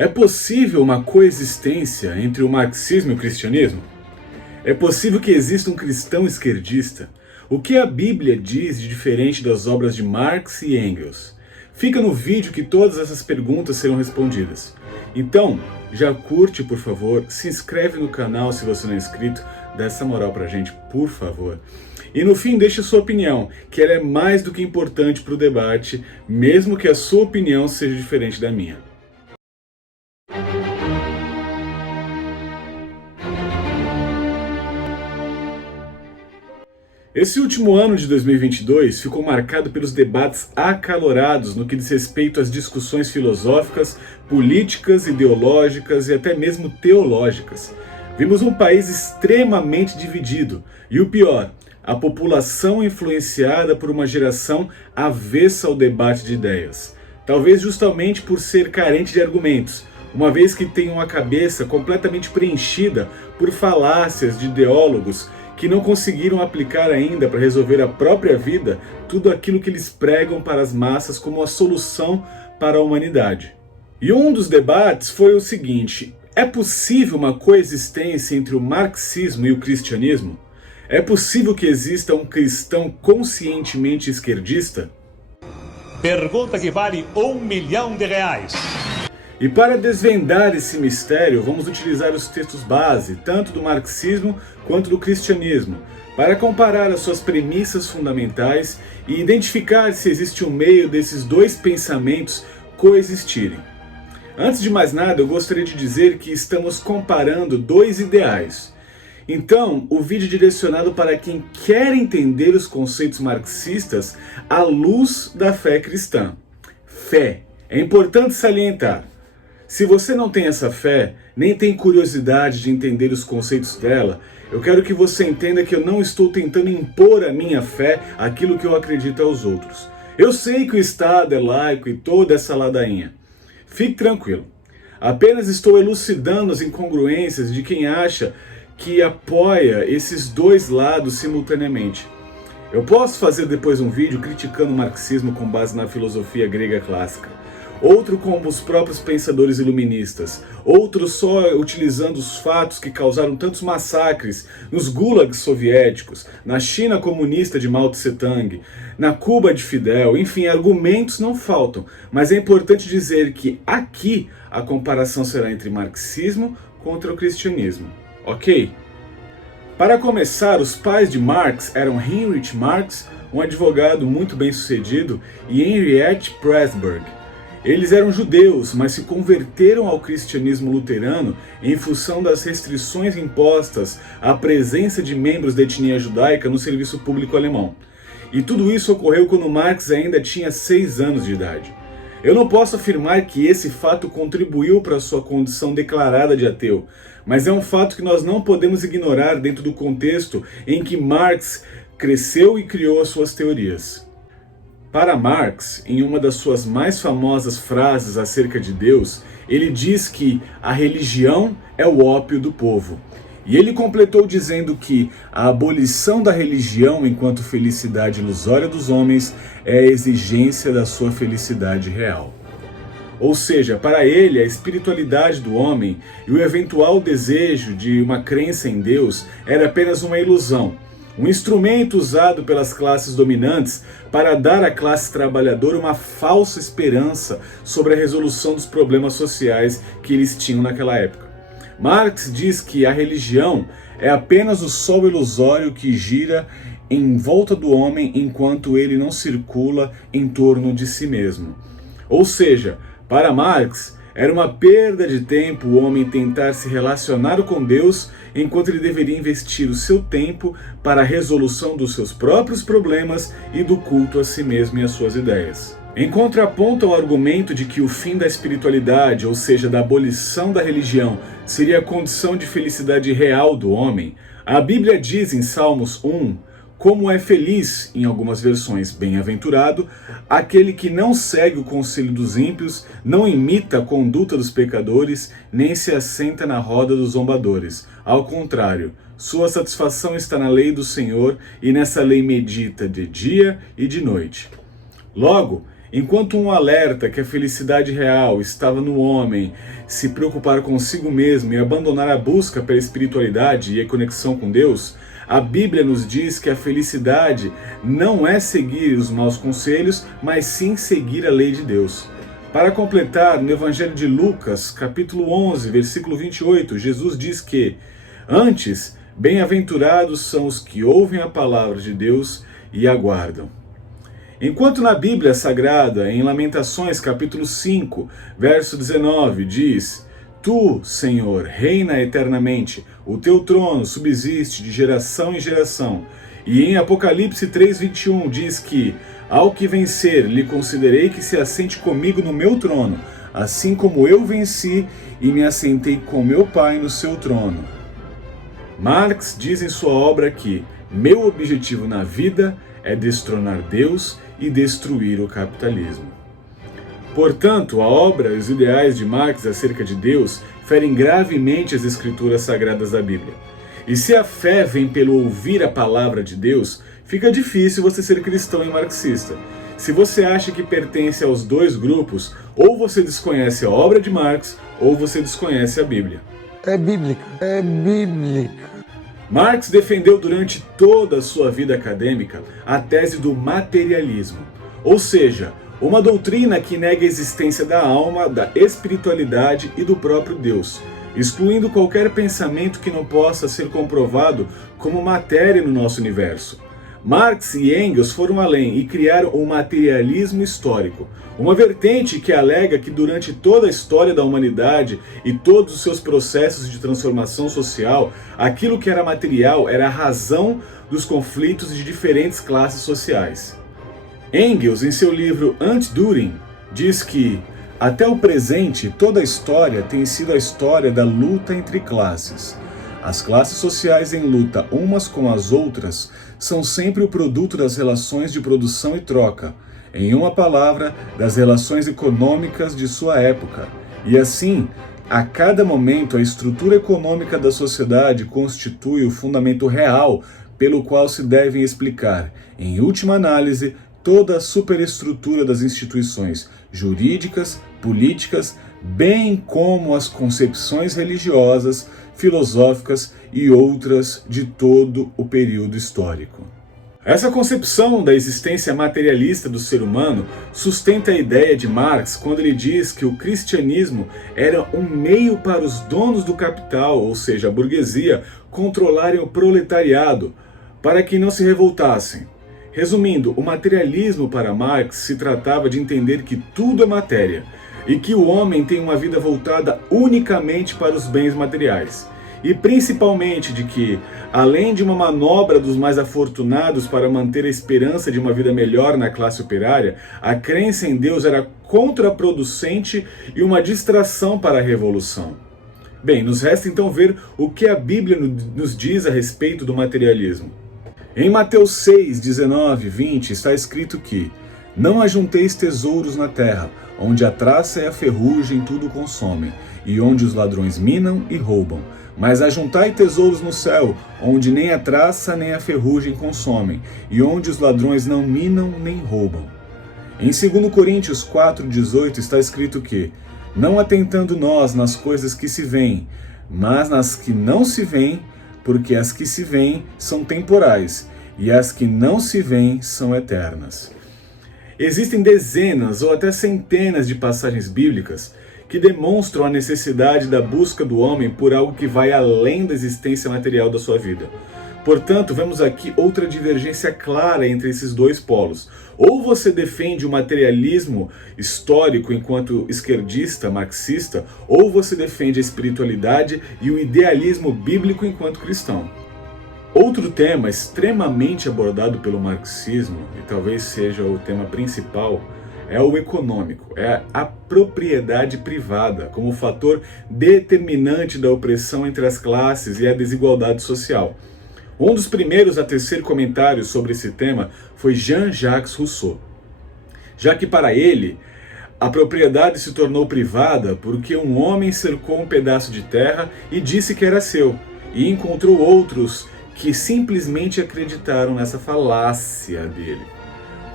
É possível uma coexistência entre o marxismo e o cristianismo? É possível que exista um cristão esquerdista? O que a Bíblia diz de diferente das obras de Marx e Engels? Fica no vídeo que todas essas perguntas serão respondidas. Então, já curte, por favor, se inscreve no canal se você não é inscrito, dá essa moral pra gente, por favor. E no fim, deixe sua opinião, que ela é mais do que importante para o debate, mesmo que a sua opinião seja diferente da minha. Esse último ano de 2022 ficou marcado pelos debates acalorados no que diz respeito às discussões filosóficas, políticas, ideológicas e até mesmo teológicas. Vimos um país extremamente dividido e o pior, a população influenciada por uma geração avessa ao debate de ideias. Talvez justamente por ser carente de argumentos, uma vez que tem uma cabeça completamente preenchida por falácias de ideólogos que não conseguiram aplicar ainda para resolver a própria vida tudo aquilo que eles pregam para as massas como a solução para a humanidade. E um dos debates foi o seguinte: é possível uma coexistência entre o marxismo e o cristianismo? É possível que exista um cristão conscientemente esquerdista? Pergunta que vale R$1 milhão. E para desvendar esse mistério, vamos utilizar os textos base, tanto do marxismo quanto do cristianismo, para comparar as suas premissas fundamentais e identificar se existe um meio desses dois pensamentos coexistirem. Antes de mais nada, eu gostaria de dizer que estamos comparando dois ideais. Então, o vídeo é direcionado para quem quer entender os conceitos marxistas à luz da fé cristã. Fé. É importante salientar. Se você não tem essa fé, nem tem curiosidade de entender os conceitos dela, eu quero que você entenda que eu não estou tentando impor a minha fé aquilo que eu acredito aos outros. Eu sei que o Estado é laico e toda essa ladainha. Fique tranquilo. Apenas estou elucidando as incongruências de quem acha que apoia esses dois lados simultaneamente. Eu posso fazer depois um vídeo criticando o marxismo com base na filosofia grega clássica. Outro como os próprios pensadores iluministas, outro só utilizando os fatos que causaram tantos massacres nos gulags soviéticos, na China comunista de Mao Tse Tung, na Cuba de Fidel, enfim, argumentos não faltam, mas é importante dizer que aqui a comparação será entre marxismo contra o cristianismo, ok? Para começar, os pais de Marx eram Heinrich Marx, um advogado muito bem sucedido, e Henriette Pressburg. Eles eram judeus, mas se converteram ao cristianismo luterano em função das restrições impostas à presença de membros da etnia judaica no serviço público alemão. E tudo isso ocorreu quando Marx ainda tinha 6 anos de idade. Eu não posso afirmar que esse fato contribuiu para sua condição declarada de ateu, mas é um fato que nós não podemos ignorar dentro do contexto em que Marx cresceu e criou as suas teorias. Para Marx, em uma das suas mais famosas frases acerca de Deus, ele diz que a religião é o ópio do povo. E ele completou dizendo que a abolição da religião enquanto felicidade ilusória dos homens é a exigência da sua felicidade real. Ou seja, para ele, a espiritualidade do homem e o eventual desejo de uma crença em Deus era apenas uma ilusão, um instrumento usado pelas classes dominantes para dar à classe trabalhadora uma falsa esperança sobre a resolução dos problemas sociais que eles tinham naquela época. Marx diz que a religião é apenas o sol ilusório que gira em volta do homem enquanto ele não circula em torno de si mesmo. Ou seja, para Marx, era uma perda de tempo o homem tentar se relacionar com Deus enquanto ele deveria investir o seu tempo para a resolução dos seus próprios problemas e do culto a si mesmo e às suas ideias. Em contraponto ao argumento de que o fim da espiritualidade, ou seja, da abolição da religião, seria a condição de felicidade real do homem, a Bíblia diz em Salmos 1, como é feliz, em algumas versões, bem-aventurado, aquele que não segue o conselho dos ímpios, não imita a conduta dos pecadores, nem se assenta na roda dos zombadores. Ao contrário, sua satisfação está na lei do Senhor, e nessa lei medita de dia e de noite. Logo, Enquanto um alerta que a felicidade real estava no homem se preocupar consigo mesmo e abandonar a busca pela espiritualidade e a conexão com Deus, a Bíblia nos diz que a felicidade não é seguir os maus conselhos, mas sim seguir a lei de Deus. Para completar, no Evangelho de Lucas, capítulo 11, versículo 28, Jesus diz que: antes, bem-aventurados são os que ouvem a palavra de Deus e aguardam. Enquanto na Bíblia Sagrada, em Lamentações capítulo 5, verso 19, diz: Tu, Senhor, reina eternamente, o teu trono subsiste de geração em geração. E em Apocalipse 3:21 diz que: ao que vencer, lhe concederei que se assente comigo no meu trono, assim como eu venci e me assentei com meu Pai no seu trono. Marx diz em sua obra que meu objetivo na vida é destronar Deus e destruir o capitalismo. Portanto, a obra e os ideais de Marx acerca de Deus ferem gravemente as escrituras sagradas da Bíblia. E se a fé vem pelo ouvir a palavra de Deus, fica difícil você ser cristão e marxista. Se você acha que pertence aos dois grupos, ou você desconhece a obra de Marx, ou você desconhece a Bíblia. É bíblica, é bíblica. Marx defendeu durante toda a sua vida acadêmica a tese do materialismo, ou seja, uma doutrina que nega a existência da alma, da espiritualidade e do próprio Deus, excluindo qualquer pensamento que não possa ser comprovado como matéria no nosso universo. Marx e Engels foram além e criaram o materialismo histórico, uma vertente que alega que durante toda a história da humanidade e todos os seus processos de transformação social, aquilo que era material era a razão dos conflitos de diferentes classes sociais. Engels, em seu livro Ant-During, diz que até o presente toda a história tem sido a história da luta entre classes. As classes sociais em luta umas com as outras são sempre o produto das relações de produção e troca, em uma palavra, das relações econômicas de sua época. E assim, a cada momento, a estrutura econômica da sociedade constitui o fundamento real pelo qual se devem explicar, em última análise, toda a superestrutura das instituições jurídicas, políticas, bem como as concepções religiosas, filosóficas e outras de todo o período histórico. Essa concepção da existência materialista do ser humano sustenta a ideia de Marx quando ele diz que o cristianismo era um meio para os donos do capital, ou seja, a burguesia, controlarem o proletariado, para que não se revoltassem. Resumindo, o materialismo para Marx se tratava de entender que tudo é matéria e que o homem tem uma vida voltada unicamente para os bens materiais. E principalmente de que, além de uma manobra dos mais afortunados para manter a esperança de uma vida melhor na classe operária, a crença em Deus era contraproducente e uma distração para a revolução. Bem, nos resta então ver o que a Bíblia nos diz a respeito do materialismo. Em Mateus 6, 19 e 20 está escrito que: não ajunteis tesouros na terra, onde a traça e a ferrugem tudo consomem, e onde os ladrões minam e roubam. Mas ajuntai tesouros no céu, onde nem a traça nem a ferrugem consomem, e onde os ladrões não minam nem roubam. Em 2 Coríntios 4,18 está escrito que: não atentando nós nas coisas que se veem, mas nas que não se veem, porque as que se veem são temporais, e as que não se veem são eternas. Existem dezenas ou até centenas de passagens bíblicas que demonstram a necessidade da busca do homem por algo que vai além da existência material da sua vida. Portanto, vemos aqui outra divergência clara entre esses dois polos. Ou você defende o materialismo histórico enquanto esquerdista, marxista, ou você defende a espiritualidade e o idealismo bíblico enquanto cristão. Outro tema extremamente abordado pelo marxismo, e talvez seja o tema principal, é o econômico, é a propriedade privada como fator determinante da opressão entre as classes e a desigualdade social. Um dos primeiros a tecer comentários sobre esse tema foi Jean-Jacques Rousseau, já que para ele a propriedade se tornou privada porque um homem cercou um pedaço de terra e disse que era seu, e encontrou outros que simplesmente acreditaram nessa falácia dele.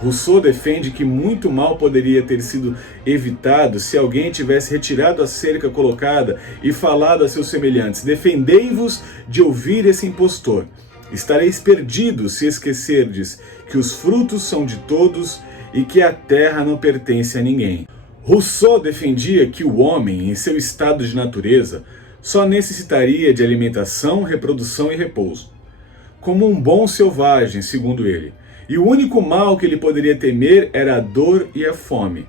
Rousseau defende que muito mal poderia ter sido evitado se alguém tivesse retirado a cerca colocada e falado a seus semelhantes: defendei-vos de ouvir esse impostor. Estareis perdidos se esquecerdes que os frutos são de todos e que a terra não pertence a ninguém. Rousseau defendia que o homem, em seu estado de natureza, só necessitaria de alimentação, reprodução e repouso, como um bom selvagem, segundo ele. E o único mal que ele poderia temer era a dor e a fome.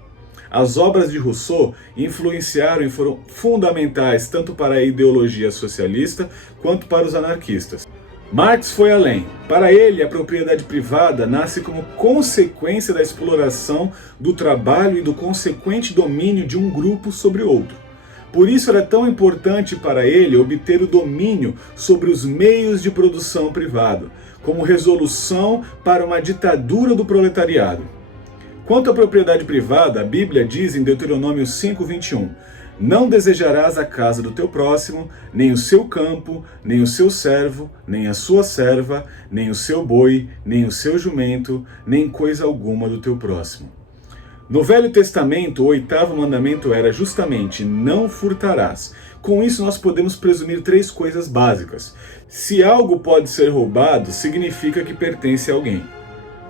As obras de Rousseau influenciaram e foram fundamentais tanto para a ideologia socialista quanto para os anarquistas. Marx foi além. Para ele, a propriedade privada nasce como consequência da exploração do trabalho e do consequente domínio de um grupo sobre outro. Por isso era tão importante para ele obter o domínio sobre os meios de produção privado, como resolução para uma ditadura do proletariado. Quanto à propriedade privada, a Bíblia diz em Deuteronômio 5:21: não desejarás a casa do teu próximo, nem o seu campo, nem o seu servo, nem a sua serva, nem o seu boi, nem o seu jumento, nem coisa alguma do teu próximo. No Velho Testamento, o 8º mandamento era justamente: não furtarás. Com isso, nós podemos presumir 3 coisas básicas. Se algo pode ser roubado, significa que pertence a alguém.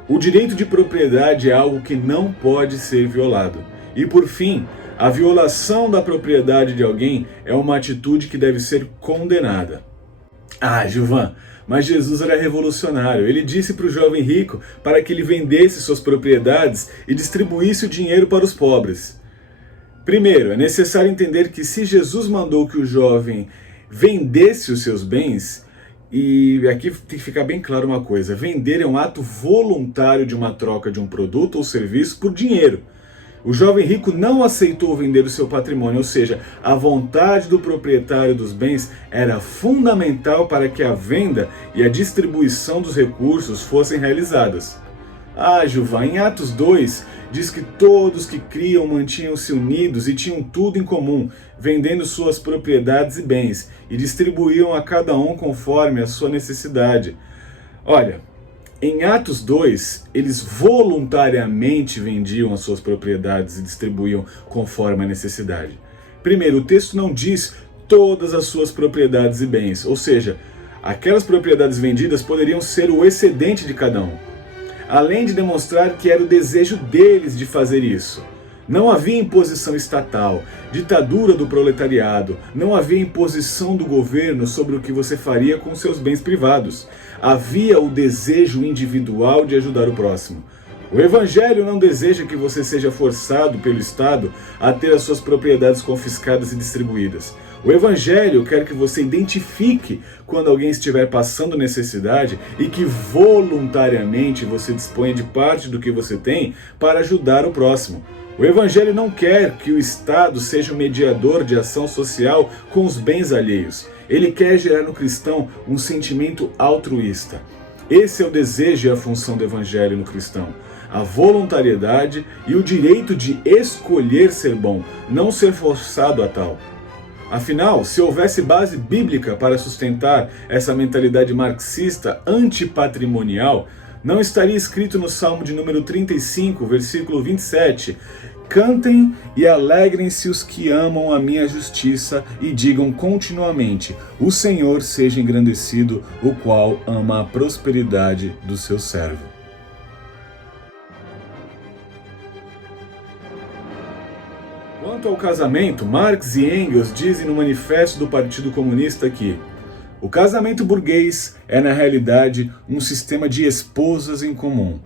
O direito de propriedade é algo que não pode ser violado. E por fim, a violação da propriedade de alguém é uma atitude que deve ser condenada. Ah, Gilvan, mas Jesus era revolucionário. Ele disse para o jovem rico para que ele vendesse suas propriedades e distribuísse o dinheiro para os pobres. Primeiro, é necessário entender que se Jesus mandou que o jovem vendesse os seus bens, e aqui tem que ficar bem claro uma coisa: vender é um ato voluntário de uma troca de um produto ou serviço por dinheiro. O jovem rico não aceitou vender o seu patrimônio, ou seja, a vontade do proprietário dos bens era fundamental para que a venda e a distribuição dos recursos fossem realizadas. Ah, Gilvan, em Atos 2, diz que todos que criam mantinham-se unidos e tinham tudo em comum, vendendo suas propriedades e bens, e distribuíam a cada um conforme a sua necessidade. Olha, em Atos 2, eles voluntariamente vendiam as suas propriedades e distribuíam conforme a necessidade. Primeiro, o texto não diz todas as suas propriedades e bens, ou seja, aquelas propriedades vendidas poderiam ser o excedente de cada um, além de demonstrar que era o desejo deles de fazer isso. Não havia imposição estatal, ditadura do proletariado, não havia imposição do governo sobre o que você faria com seus bens privados. Havia o desejo individual de ajudar o próximo. O Evangelho não deseja que você seja forçado pelo Estado a ter as suas propriedades confiscadas e distribuídas. O Evangelho quer que você identifique quando alguém estiver passando necessidade e que voluntariamente você disponha de parte do que você tem para ajudar o próximo. O Evangelho não quer que o Estado seja o mediador de ação social com os bens alheios. Ele quer gerar no cristão um sentimento altruísta. Esse é o desejo e a função do Evangelho no cristão: a voluntariedade e o direito de escolher ser bom, não ser forçado a tal. Afinal, se houvesse base bíblica para sustentar essa mentalidade marxista antipatrimonial, não estaria escrito no Salmo de número 35, versículo 27, cantem e alegrem-se os que amam a minha justiça e digam continuamente, o Senhor seja engrandecido, o qual ama a prosperidade do seu servo. Quanto ao casamento, Marx e Engels dizem no Manifesto do Partido Comunista que o casamento burguês é, na realidade, um sistema de esposas em comum.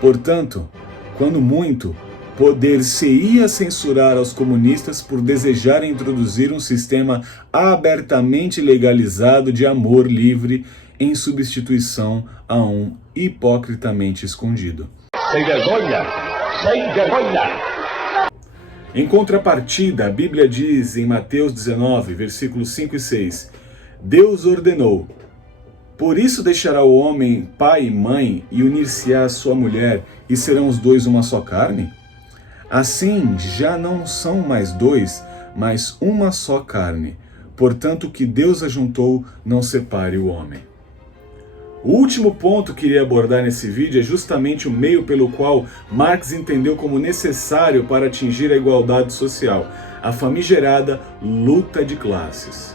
Portanto, quando muito, poder-se-ia censurar aos comunistas por desejarem introduzir um sistema abertamente legalizado de amor livre em substituição a um hipocritamente escondido. Sem vergonha! Sem vergonha! Em contrapartida, a Bíblia diz em Mateus 19, versículos 5 e 6, Deus ordenou, por isso deixará o homem pai e mãe e unir-se-á à sua mulher, e serão os dois uma só carne? Assim, já não são mais dois, mas uma só carne. Portanto, o que Deus ajuntou, não separe o homem. O último ponto que irei abordar nesse vídeo é justamente o meio pelo qual Marx entendeu como necessário para atingir a igualdade social, a famigerada luta de classes.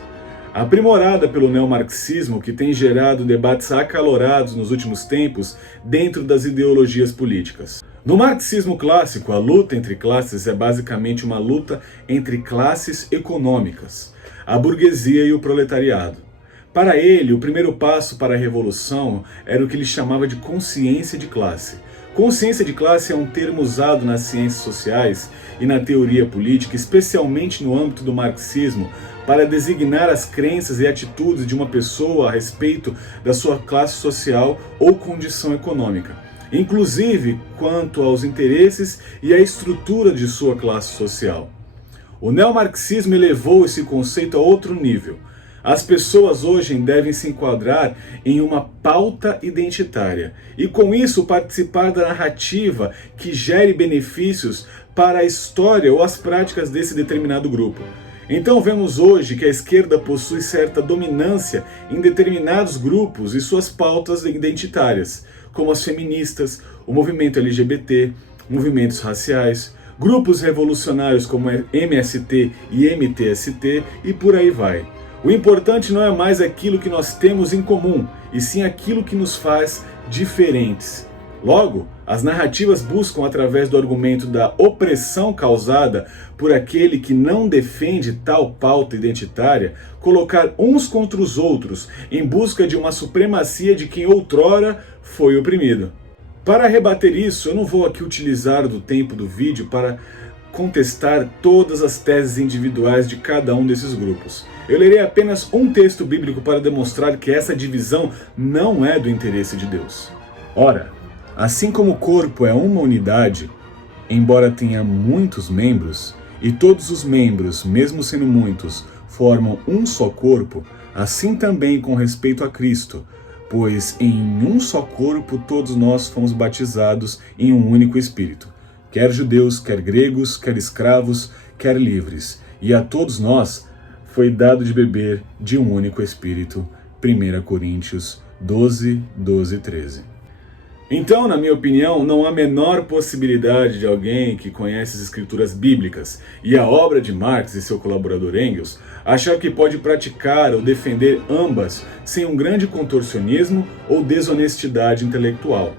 Aprimorada pelo neomarxismo, que tem gerado debates acalorados nos últimos tempos dentro das ideologias políticas. No marxismo clássico, a luta entre classes é basicamente uma luta entre classes econômicas, a burguesia e o proletariado. Para ele, o primeiro passo para a revolução era o que ele chamava de consciência de classe. Consciência de classe é um termo usado nas ciências sociais e na teoria política, especialmente no âmbito do marxismo, para designar as crenças e atitudes de uma pessoa a respeito da sua classe social ou condição econômica, inclusive quanto aos interesses e à estrutura de sua classe social. O neomarxismo elevou esse conceito a outro nível. As pessoas hoje devem se enquadrar em uma pauta identitária e, com isso, participar da narrativa que gere benefícios para a história ou as práticas desse determinado grupo. Então vemos hoje que a esquerda possui certa dominância em determinados grupos e suas pautas identitárias, como as feministas, o movimento LGBT, movimentos raciais, grupos revolucionários como MST e MTST e por aí vai. O importante não é mais aquilo que nós temos em comum, e sim aquilo que nos faz diferentes. Logo, as narrativas buscam, através do argumento da opressão causada por aquele que não defende tal pauta identitária, colocar uns contra os outros em busca de uma supremacia de quem outrora foi oprimido. Para rebater isso, eu não vou aqui utilizar do tempo do vídeo para contestar todas as teses individuais de cada um desses grupos. Eu lerei apenas um texto bíblico para demonstrar que essa divisão não é do interesse de Deus. Ora, assim como o corpo é uma unidade, embora tenha muitos membros, e todos os membros, mesmo sendo muitos, formam um só corpo, assim também com respeito a Cristo, pois em um só corpo todos nós fomos batizados em um único Espírito, quer judeus, quer gregos, quer escravos, quer livres, e a todos nós foi dado de beber de um único Espírito. 1 Coríntios 12, 12 e 13. Então, na minha opinião, não há a menor possibilidade de alguém que conhece as escrituras bíblicas e a obra de Marx e seu colaborador Engels achar que pode praticar ou defender ambas sem um grande contorcionismo ou desonestidade intelectual.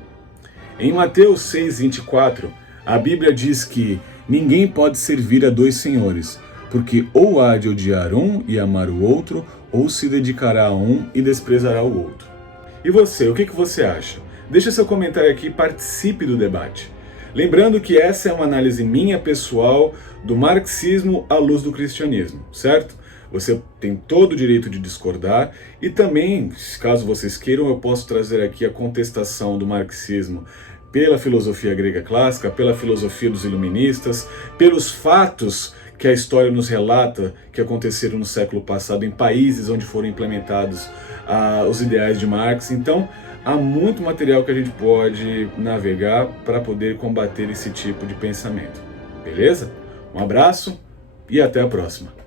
Em Mateus 6:24, a Bíblia diz que ninguém pode servir a dois senhores, porque ou há de odiar um e amar o outro, ou se dedicará a um e desprezará o outro. E você, o que você acha? Deixe seu comentário aqui e participe do debate. Lembrando que essa é uma análise minha pessoal do marxismo à luz do cristianismo, certo? Você tem todo o direito de discordar e também, caso vocês queiram, eu posso trazer aqui a contestação do marxismo pela filosofia grega clássica, pela filosofia dos iluministas, pelos fatos que a história nos relata que aconteceram no século passado em países onde foram implementados os ideais de Marx. Então, há muito material que a gente pode navegar para poder combater esse tipo de pensamento. Beleza? Um abraço e até a próxima.